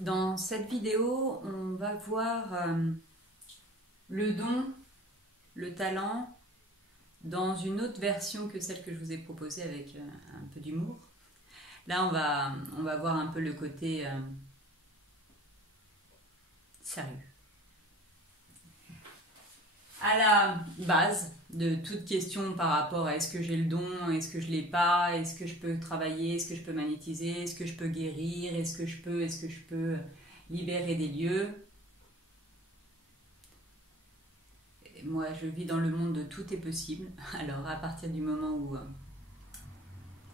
Dans cette vidéo, on va voir le don, le talent, dans une autre version que celle que je vous ai proposée avec un peu d'humour. Là, on va voir un peu le côté sérieux. À la base de toute question par rapport à est-ce que j'ai le don, est-ce que je l'ai pas, est-ce que je peux travailler, est-ce que je peux magnétiser, est-ce que je peux guérir, est-ce que je peux libérer des lieux. Et moi, je vis dans le monde de tout est possible. Alors, à partir du moment où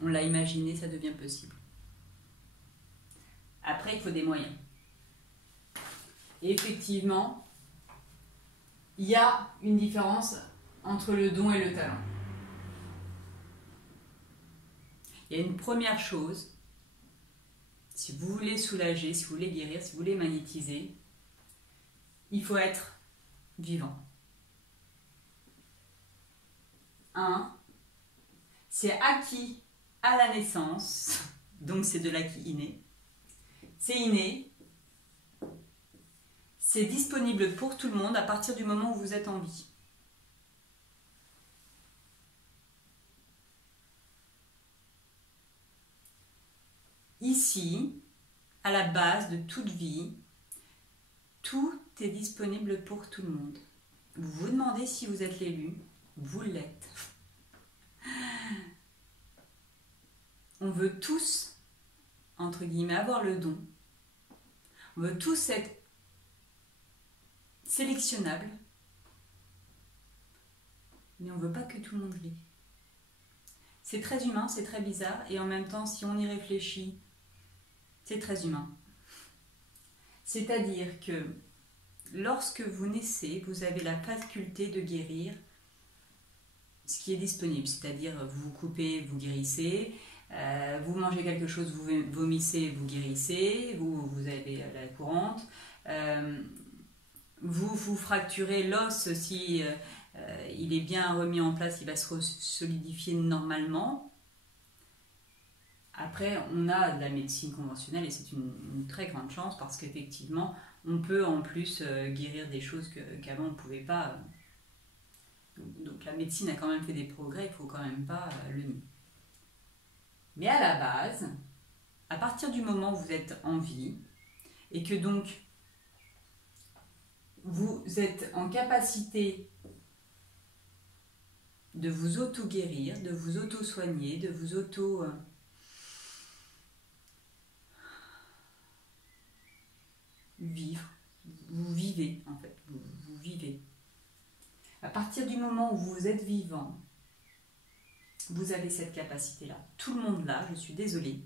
on l'a imaginé, ça devient possible. Après, il faut des moyens. Et effectivement, il y a une différence entre le don et le talent. Il y a une première chose, si vous voulez soulager, si vous voulez guérir, si vous voulez magnétiser, il faut être vivant. C'est acquis à la naissance, donc c'est de l'acquis inné. C'est inné, c'est disponible pour tout le monde à partir du moment où vous êtes en vie. Ici, à la base de toute vie, tout est disponible pour tout le monde. Vous vous demandez si vous êtes l'élu, vous l'êtes. On veut tous, entre guillemets, avoir le don. On veut tous être sélectionnables, mais on ne veut pas que tout le monde l'ait. C'est très humain, c'est très bizarre, et en même temps, si on y réfléchit, c'est très humain. C'est-à-dire que lorsque vous naissez, vous avez la faculté de guérir ce qui est disponible, c'est-à-dire vous vous coupez, vous guérissez, vous mangez quelque chose, vous vomissez, vous guérissez, vous avez la courante, vous fracturez l'os, si il est bien remis en place, il va se solidifier normalement. Après, on a de la médecine conventionnelle et c'est une très grande chance parce qu'effectivement, on peut en plus guérir des choses qu'avant on ne pouvait pas. Donc la médecine a quand même fait des progrès, il ne faut quand même pas le nier. Mais à la base, à partir du moment où vous êtes en vie et que donc vous êtes en capacité de vous auto-guérir, de vous auto-soigner, de vous vivre. Vous vivez, en fait. Vous vivez. À partir du moment où vous êtes vivant, vous avez cette capacité-là. Tout le monde l'a, je suis désolée.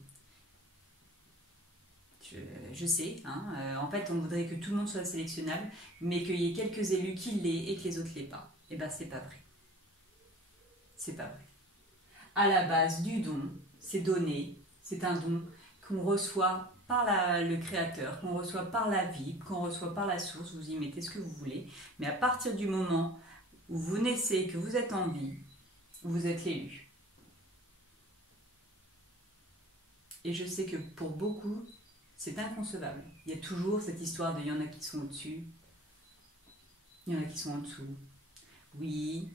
Je sais, hein, en fait, on voudrait que tout le monde soit sélectionnable, mais qu'il y ait quelques élus qui l'aient et que les autres l'aient pas. Eh bien, c'est pas vrai. C'est pas vrai. À la base du don, c'est donné, c'est un don qu'on reçoit par le créateur, qu'on reçoit par la vie, qu'on reçoit par la source, vous y mettez ce que vous voulez, mais à partir du moment où vous naissez, que vous êtes en vie, vous êtes l'élu. Et je sais que pour beaucoup, c'est inconcevable. Il y a toujours cette histoire de il y en a qui sont au-dessus, il y en a qui sont en dessous. Oui,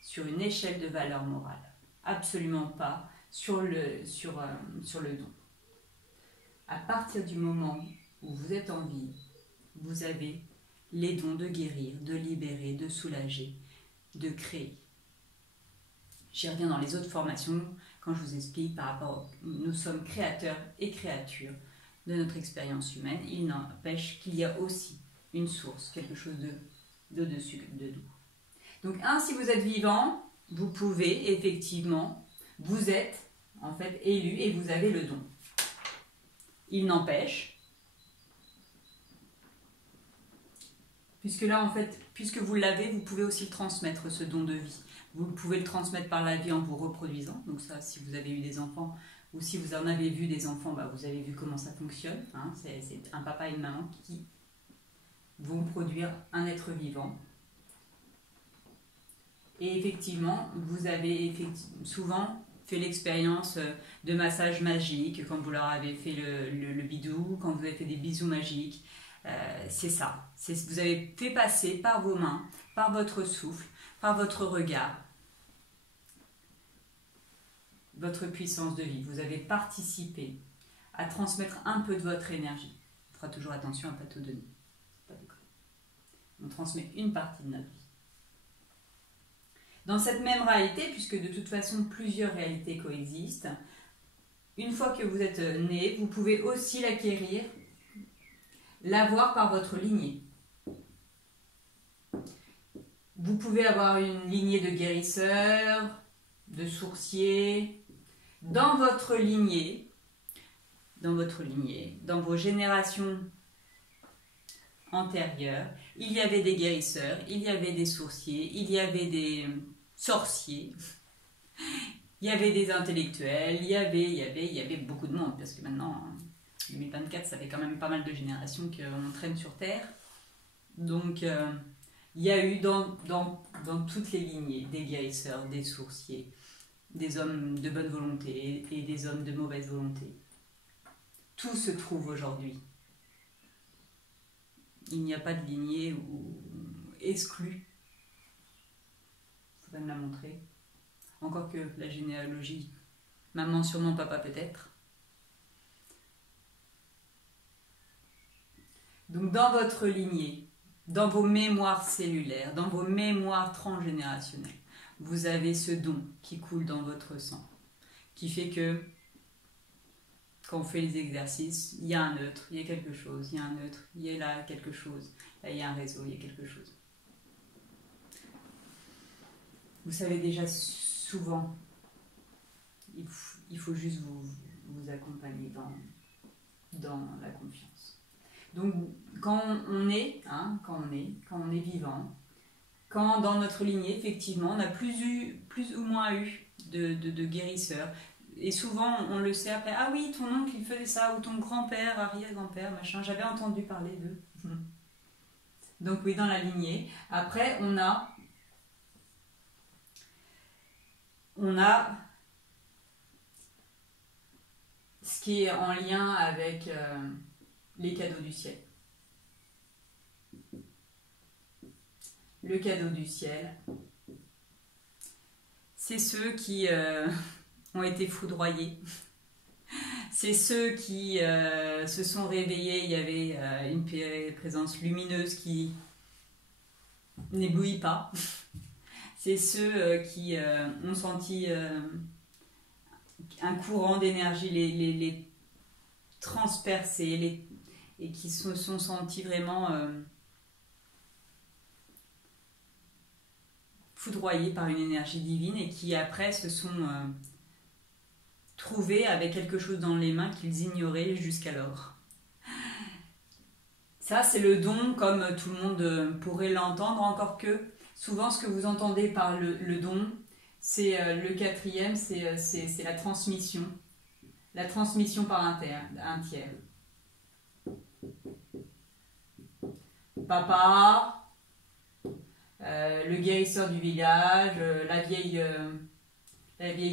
sur une échelle de valeur morale. Absolument pas sur le don. À partir du moment où vous êtes en vie, vous avez les dons de guérir, de libérer, de soulager, de créer. J'y reviens dans les autres formations quand je vous explique par rapport nous sommes créateurs et créatures de notre expérience humaine. Il n'empêche qu'il y a aussi une source, quelque chose de dessus, de doux. Donc si vous êtes vivant, vous pouvez effectivement, vous êtes en fait élu et vous avez le don. Il n'empêche, puisque là en fait, puisque vous l'avez, vous pouvez aussi le transmettre, ce don de vie. Vous pouvez le transmettre par la vie en vous reproduisant. Donc ça, si vous avez eu des enfants ou si vous en avez vu des enfants, bah, vous avez vu comment ça fonctionne. Hein. C'est un papa et une maman qui vont produire un être vivant. Et effectivement, vous avez souvent fait l'expérience de massage magique, quand vous leur avez fait le bidou, quand vous avez fait des bisous magiques. C'est ça. Vous avez fait passer par vos mains, par votre souffle, par votre regard, votre puissance de vie. Vous avez participé à transmettre un peu de votre énergie. On fera toujours attention à ne pas tout donner. On transmet une partie de notre vie. Dans cette même réalité, puisque de toute façon plusieurs réalités coexistent, une fois que vous êtes né, vous pouvez aussi l'acquérir, l'avoir par votre lignée. Vous pouvez avoir une lignée de guérisseurs, de sourciers, dans votre lignée, dans vos générations antérieures, il y avait des guérisseurs, il y avait des sourciers, il y avait des sorciers, il y avait des intellectuels, il y avait beaucoup de monde, parce que maintenant, en 2024, ça fait quand même pas mal de générations qu'on traîne sur Terre. Donc, il y a eu dans toutes les lignées des guérisseurs, des sourciers, des hommes de bonne volonté et des hommes de mauvaise volonté. Tout se trouve aujourd'hui. Il n'y a pas de lignée exclue. Il faudrait me la montrer. Encore que la généalogie, maman sûrement, papa peut-être. Donc dans votre lignée, dans vos mémoires cellulaires, dans vos mémoires transgénérationnelles, vous avez ce don qui coule dans votre sang, qui fait que quand on fait les exercices, il y a un neutre, il y a quelque chose, il y a un neutre, il y a là quelque chose, là il y a un réseau, il y a quelque chose. Vous savez déjà souvent, il faut juste vous accompagner dans la confiance. Donc quand on est vivant, quand dans notre lignée, effectivement, on a plus ou moins eu de guérisseurs, et souvent on le sait après, ah oui, ton oncle il faisait ça, ou ton grand-père, arrière-grand-père, machin, j'avais entendu parler d'eux. Donc oui, dans la lignée. Après, on a ce qui est en lien avec les cadeaux du ciel. Le cadeau du ciel, c'est ceux qui ont été foudroyés. C'est ceux qui se sont réveillés. Il y avait une présence lumineuse qui n'éblouit pas. C'est ceux qui ont senti un courant d'énergie les transpercer et qui se sont sentis vraiment foudroyés par une énergie divine et qui après se sont trouvés avec quelque chose dans les mains qu'ils ignoraient jusqu'alors. Ça, c'est le don comme tout le monde pourrait l'entendre, encore que souvent ce que vous entendez par le don, c'est le quatrième, c'est la transmission. La transmission par un tiers. Papa, le guérisseur du village, la vieille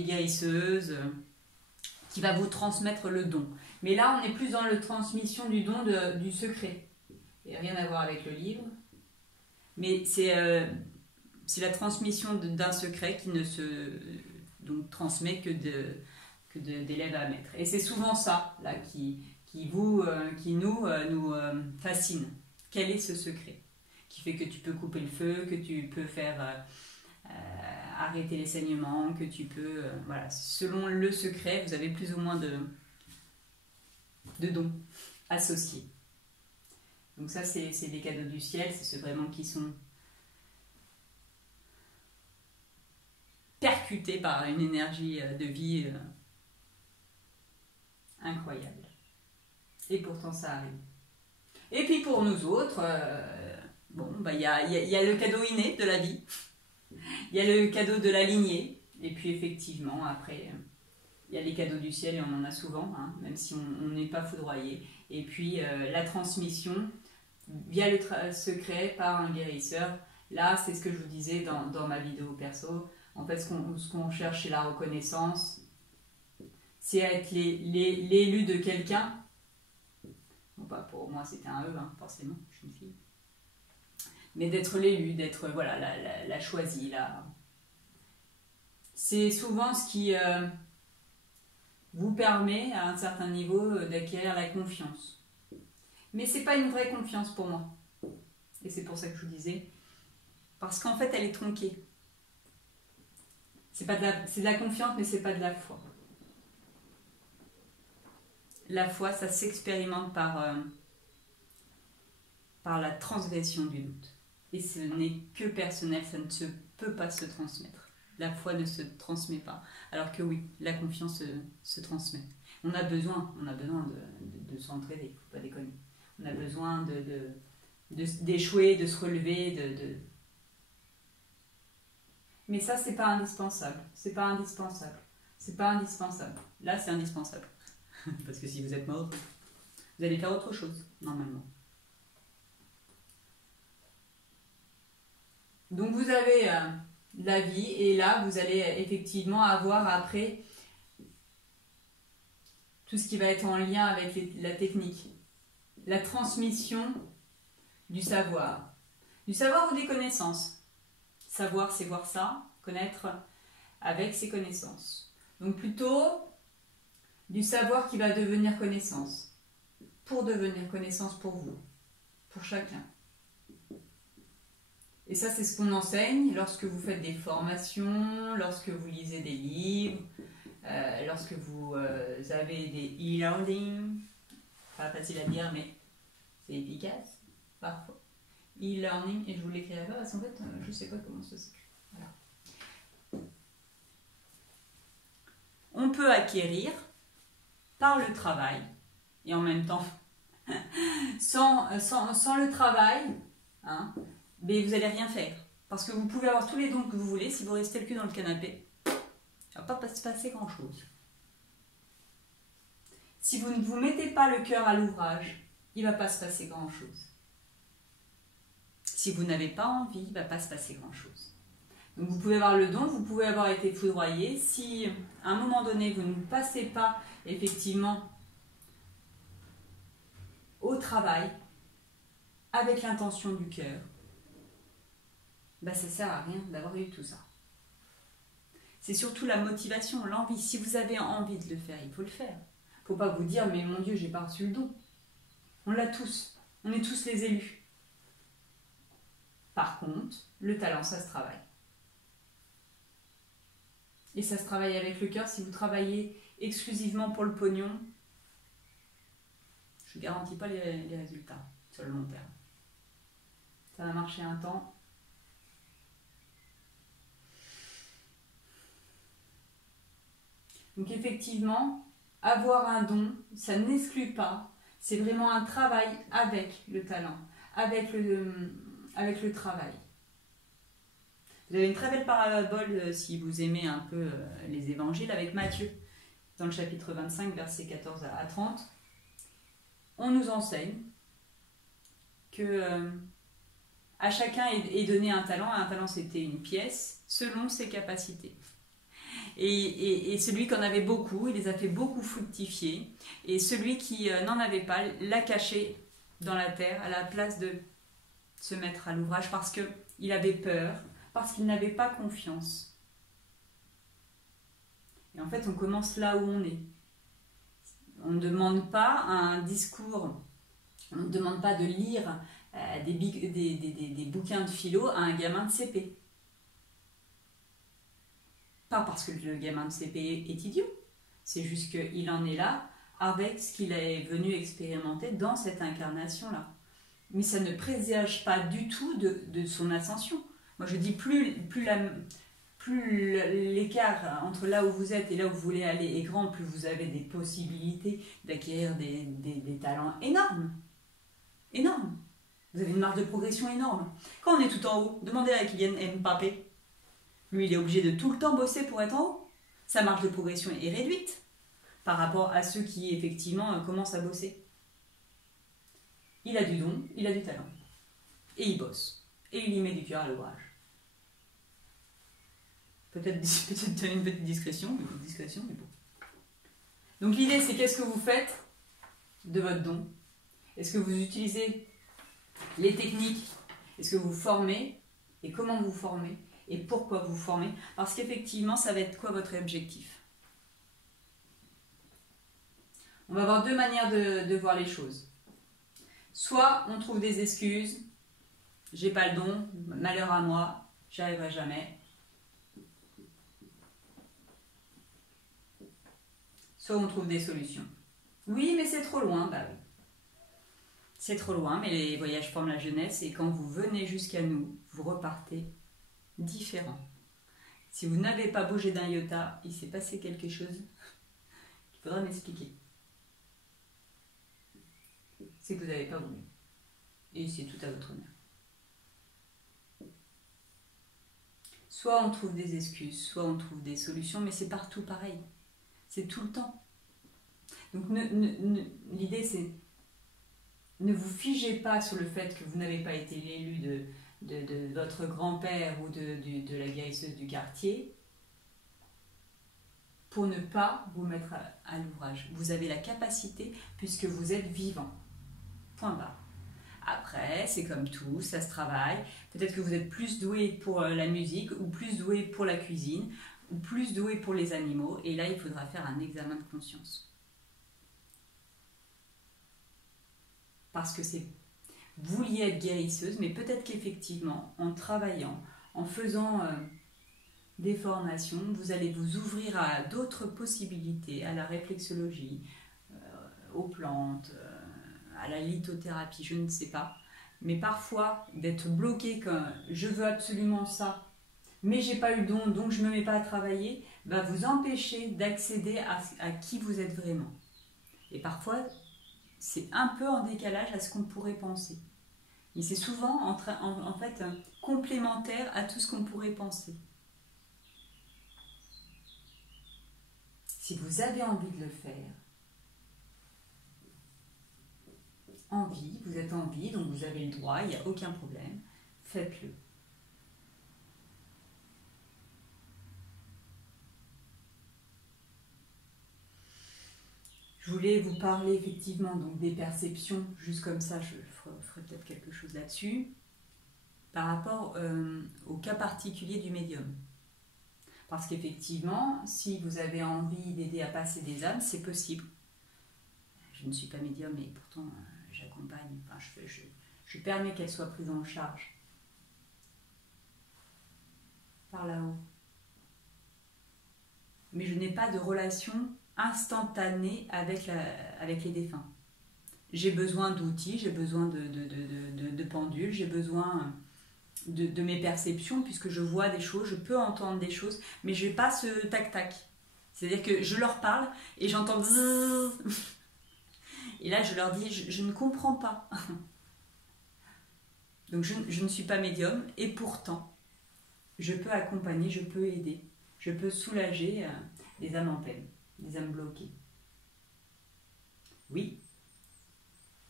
guérisseuse qui va vous transmettre le don. Mais là, on est plus dans la transmission du don du secret. Il n'y a rien à voir avec le livre. Mais c'est la transmission d'un secret qui ne se transmet que d'élève à maître. Et c'est souvent ça là, qui nous fascine. Quel est ce secret qui fait que tu peux couper le feu, que tu peux faire arrêter les saignements, que tu peux... voilà, selon le secret, vous avez plus ou moins de dons associés. Donc ça, c'est les cadeaux du ciel, c'est ceux vraiment qui sont percutés par une énergie de vie incroyable. Et pourtant, ça arrive. Et puis pour nous autres, il y a le cadeau inné de la vie, il y a le cadeau de la lignée, et puis effectivement, après, il y a les cadeaux du ciel, et on en a souvent, hein, même si on n'est pas foudroyé. Et puis la transmission via le secret par un guérisseur. Là, c'est ce que je vous disais dans ma vidéo perso. En fait, ce qu'on cherche, c'est la reconnaissance c'est être l'élu de quelqu'un. Bon, pas pour moi, c'était un E, hein, forcément, je suis une fille. Mais d'être l'élu, d'être voilà, la choisie. C'est souvent ce qui vous permet, à un certain niveau, d'acquérir la confiance. Mais c'est pas une vraie confiance pour moi. Et c'est pour ça que je vous disais. Parce qu'en fait, elle est tronquée. C'est de la confiance, mais c'est pas de la foi. La foi, ça s'expérimente par la transgression du doute. Et ce n'est que personnel, ça ne se peut pas se transmettre. La foi ne se transmet pas. Alors que oui, la confiance se transmet. On a besoin de s'entraider, il ne faut pas déconner. On a besoin d'échouer, de se relever, Mais ça, c'est pas indispensable. C'est pas indispensable. C'est pas indispensable. Là, c'est indispensable. Parce que si vous êtes mort, vous allez faire autre chose, normalement. Donc, vous avez la vie, et là, vous allez effectivement avoir après tout ce qui va être en lien avec la technique. La transmission du savoir. Du savoir ou des connaissances. Savoir, c'est voir ça. Connaître avec ses connaissances. Donc plutôt du savoir qui va devenir connaissance. Pour devenir connaissance pour vous. Pour chacun. Et ça, c'est ce qu'on enseigne lorsque vous faites des formations, lorsque vous lisez des livres, lorsque vous avez des e-learning. Pas facile à dire, mais c'est efficace, parfois. E-learning, et je vous l'écrirai pas parce qu'en fait, je ne sais pas comment ça s'écrit. Voilà. On peut acquérir par le travail, et en même temps, sans le travail, hein, mais vous n'allez rien faire. Parce que vous pouvez avoir tous les dons que vous voulez, si vous restez le cul dans le canapé, il ne va pas se passer grand-chose. Si vous ne vous mettez pas le cœur à l'ouvrage, il ne va pas se passer grand-chose. Si vous n'avez pas envie, il ne va pas se passer grand-chose. Donc vous pouvez avoir le don, vous pouvez avoir été foudroyé. Si à un moment donné, vous ne passez pas effectivement au travail avec l'intention du cœur, ça ne sert à rien d'avoir eu tout ça. C'est surtout la motivation, l'envie. Si vous avez envie de le faire, il faut le faire. Il ne faut pas vous dire, mais mon Dieu, j'ai pas reçu le don. On l'a tous. On est tous les élus. Par contre, le talent, ça se travaille. Et ça se travaille avec le cœur. Si vous travaillez exclusivement pour le pognon, je ne garantis pas les résultats sur le long terme. Ça va marcher un temps. Donc effectivement, avoir un don, ça n'exclut pas. C'est vraiment un travail avec le talent, avec le travail. Vous avez une très belle parabole si vous aimez un peu les évangiles avec Matthieu, dans le chapitre 25, versets 14 à 30. On nous enseigne que à chacun est donné un talent. Un talent, c'était une pièce selon ses capacités. Et celui qui en avait beaucoup, il les a fait beaucoup fructifier. Et celui qui n'en avait pas, l'a caché dans la terre à la place de se mettre à l'ouvrage parce qu'il avait peur, parce qu'il n'avait pas confiance. Et en fait, on commence là où on est. On ne demande pas un discours, on ne demande pas de lire des bouquins de philo à un gamin de CP. Pas parce que le gamin de CP est idiot, c'est juste qu'il en est là avec ce qu'il est venu expérimenter dans cette incarnation-là. Mais ça ne présage pas du tout de son ascension. Moi je dis plus l'écart entre là où vous êtes et là où vous voulez aller est grand, plus vous avez des possibilités d'acquérir des talents énormes. Énormes. Vous avez une marge de progression énorme. Quand on est tout en haut, demandez à Kylian Mbappé. Lui, il est obligé de tout le temps bosser pour être en haut. Sa marge de progression est réduite par rapport à ceux qui, effectivement, commencent à bosser. Il a du don, il a du talent. Et il bosse. Et il y met du cœur à l'ouvrage. Peut-être une petite discrétion, mais bon. Donc l'idée, c'est qu'est-ce que vous faites de votre don? Est-ce que vous utilisez les techniques? Est-ce que vous formez? Et comment vous formez? Et pourquoi vous formez? Parce qu'effectivement, ça va être quoi votre objectif? On va avoir deux manières de voir les choses. Soit on trouve des excuses, j'ai pas le don, malheur à moi, j'y arriverai jamais. Soit on trouve des solutions. Oui, mais c'est trop loin, bah oui. C'est trop loin, mais les voyages forment la jeunesse et quand vous venez jusqu'à nous, vous repartez différent. Si vous n'avez pas bougé d'un iota, il s'est passé quelque chose qu'il faudra m'expliquer. C'est que vous n'avez pas voulu. Et c'est tout à votre honneur. Soit on trouve des excuses, soit on trouve des solutions, mais c'est partout pareil. C'est tout le temps. Donc l'idée c'est, ne vous figez pas sur le fait que vous n'avez pas été l'élu de votre grand-père ou de la guérisseuse du quartier pour ne pas vous mettre à l'ouvrage. Vous avez la capacité puisque vous êtes vivant. Point barre. Après, c'est comme tout, ça se travaille. Peut-être que vous êtes plus doué pour la musique ou plus doué pour la cuisine ou plus doué pour les animaux. Et là, il faudra faire un examen de conscience. Parce que vous vouliez être guérisseuse, mais peut-être qu'effectivement, en travaillant, en faisant des formations, vous allez vous ouvrir à d'autres possibilités, à la réflexologie, aux plantes, à la lithothérapie, je ne sais pas. Mais parfois, d'être bloqué quand je veux absolument ça, mais j'ai pas eu le don, donc je ne me mets pas à travailler, va vous empêcher d'accéder à qui vous êtes vraiment. Et parfois, c'est un peu en décalage à ce qu'on pourrait penser. Et c'est souvent en fait complémentaire à tout ce qu'on pourrait penser. Si vous avez envie de le faire, vous êtes en vie, donc vous avez le droit, il n'y a aucun problème, faites-le. Je voulais vous parler effectivement donc des perceptions, juste comme ça, je ferai peut-être quelque chose là-dessus, par rapport au cas particulier du médium. Parce qu'effectivement, si vous avez envie d'aider à passer des âmes, c'est possible. Je ne suis pas médium, mais pourtant j'accompagne, enfin, je permets qu'elle soit prise en charge par là-haut. Mais je n'ai pas de relation instantanée avec les défunts. J'ai besoin d'outils, j'ai besoin de pendules, j'ai besoin de mes perceptions, puisque je vois des choses, je peux entendre des choses, mais je n'ai pas ce tac-tac. C'est-à-dire que je leur parle et j'entends bzzz. Et là, je leur dis, je ne comprends pas. Donc, je ne suis pas médium, et pourtant, je peux accompagner, je peux aider, je peux soulager les âmes en peine, les âmes bloquées. Oui,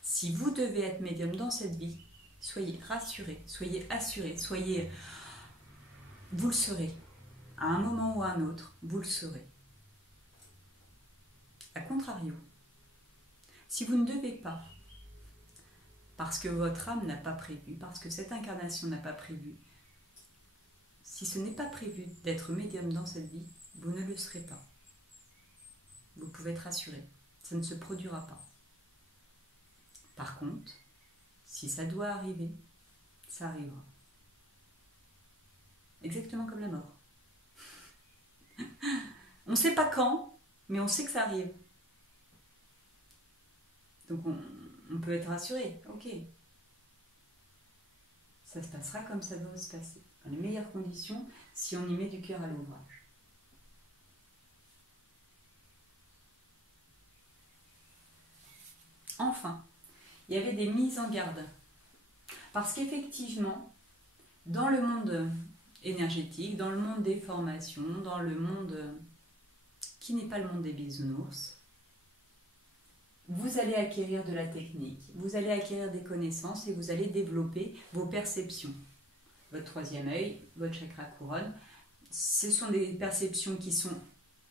si vous devez être médium dans cette vie, soyez rassurés, soyez assurés, vous le serez. À un moment ou à un autre, vous le serez. A contrario, si vous ne devez pas, parce que votre âme n'a pas prévu, parce que cette incarnation n'a pas prévu, si ce n'est pas prévu d'être médium dans cette vie, vous ne le serez pas. Vous pouvez être rassuré, ça ne se produira pas. Par contre, si ça doit arriver, ça arrivera. Exactement comme la mort. On ne sait pas quand, mais on sait que ça arrive. Donc on peut être rassuré, ok. Ça se passera comme ça doit se passer, dans les meilleures conditions, si on y met du cœur à l'ouvrage. Enfin, il y avait des mises en garde. Parce qu'effectivement, dans le monde énergétique, dans le monde des formations, dans le monde qui n'est pas le monde des bisounours, vous allez acquérir de la technique, vous allez acquérir des connaissances et vous allez développer vos perceptions. Votre troisième œil, votre chakra couronne, ce sont des perceptions qui sont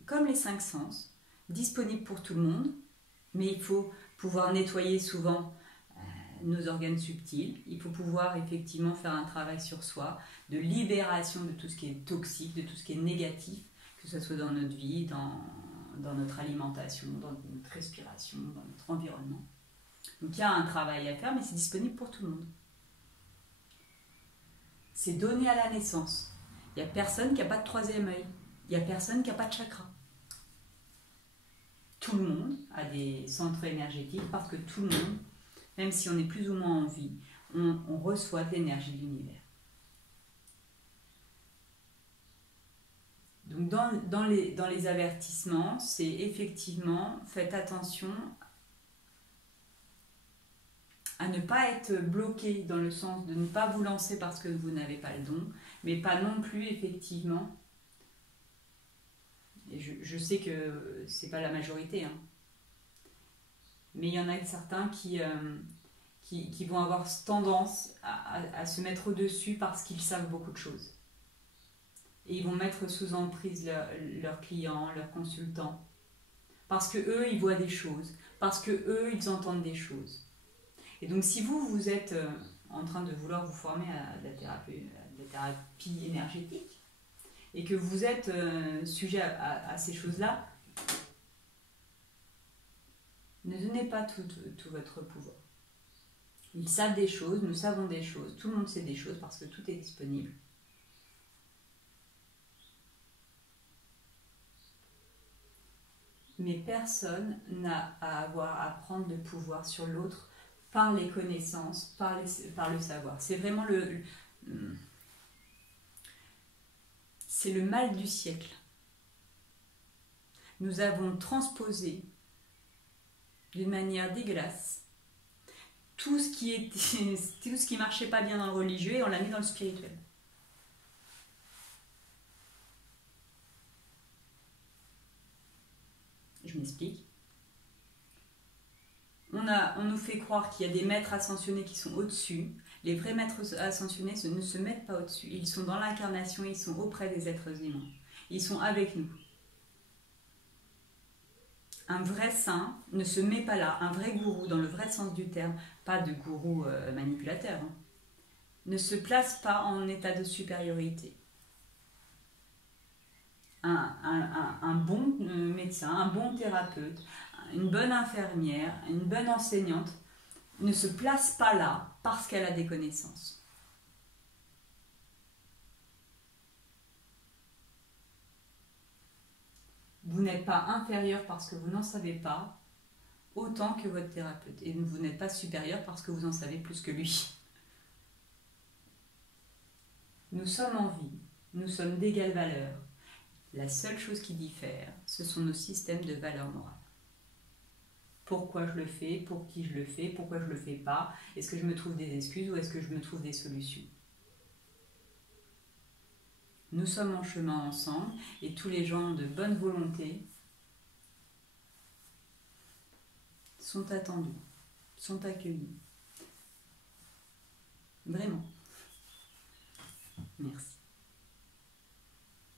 comme les 5 sens, disponible pour tout le monde, mais il faut pouvoir nettoyer souvent nos organes subtils. Il faut pouvoir effectivement faire un travail sur soi, de libération de tout ce qui est toxique, de tout ce qui est négatif, que ce soit dans notre vie, dans notre alimentation, dans notre respiration, dans notre environnement. Donc il y a un travail à faire, mais c'est disponible pour tout le monde. C'est donné à la naissance. Il n'y a personne qui n'a pas de troisième œil. Il n'y a personne qui n'a pas de chakra. Tout le monde a des centres énergétiques parce que tout le monde, même si on est plus ou moins en vie, on reçoit de l'énergie de l'univers. Donc dans les avertissements, c'est effectivement, faites attention à ne pas être bloqué dans le sens de ne pas vous lancer parce que vous n'avez pas le don, mais pas non plus effectivement, et je sais que c'est pas la majorité, hein, mais il y en a certains qui vont avoir tendance à se mettre au-dessus parce qu'ils savent beaucoup de choses. Et ils vont mettre sous emprise leurs clients, leurs consultants, parce que eux ils voient des choses, parce que eux ils entendent des choses. Et donc si vous êtes en train de vouloir vous former à de la thérapie énergétique, et que vous êtes sujet à ces choses-là, ne donnez pas tout votre pouvoir. Ils savent des choses, nous savons des choses, tout le monde sait des choses parce que tout est disponible. Mais personne n'a à avoir à prendre le pouvoir sur l'autre par les connaissances, par le savoir. C'est vraiment c'est le mal du siècle. Nous avons transposé d'une manière dégueulasse tout ce qui marchait pas bien dans le religieux et on l'a mis dans le spirituel. Je m'explique. On nous fait croire qu'il y a des maîtres ascensionnés qui sont au-dessus. Les vrais maîtres ascensionnés ne se mettent pas au-dessus. Ils sont dans l'incarnation, ils sont auprès des êtres humains. Ils sont avec nous. Un vrai saint ne se met pas là. Un vrai gourou, dans le vrai sens du terme, pas de gourou manipulateur, hein, ne se place pas en état de supériorité. Un bon médecin, un bon thérapeute, une bonne infirmière, une bonne enseignante ne se place pas là parce qu'elle a des connaissances. Vous n'êtes pas inférieur parce que vous n'en savez pas autant que votre thérapeute. Et vous n'êtes pas supérieur parce que vous en savez plus que lui. Nous sommes en vie, nous sommes d'égale valeur. La seule chose qui diffère, ce sont nos systèmes de valeurs morales. Pourquoi je le fais, pour qui je le fais, pourquoi je ne le fais pas, est-ce que je me trouve des excuses ou est-ce que je me trouve des solutions? Nous sommes en chemin ensemble et tous les gens de bonne volonté sont attendus, sont accueillis. Vraiment. Merci.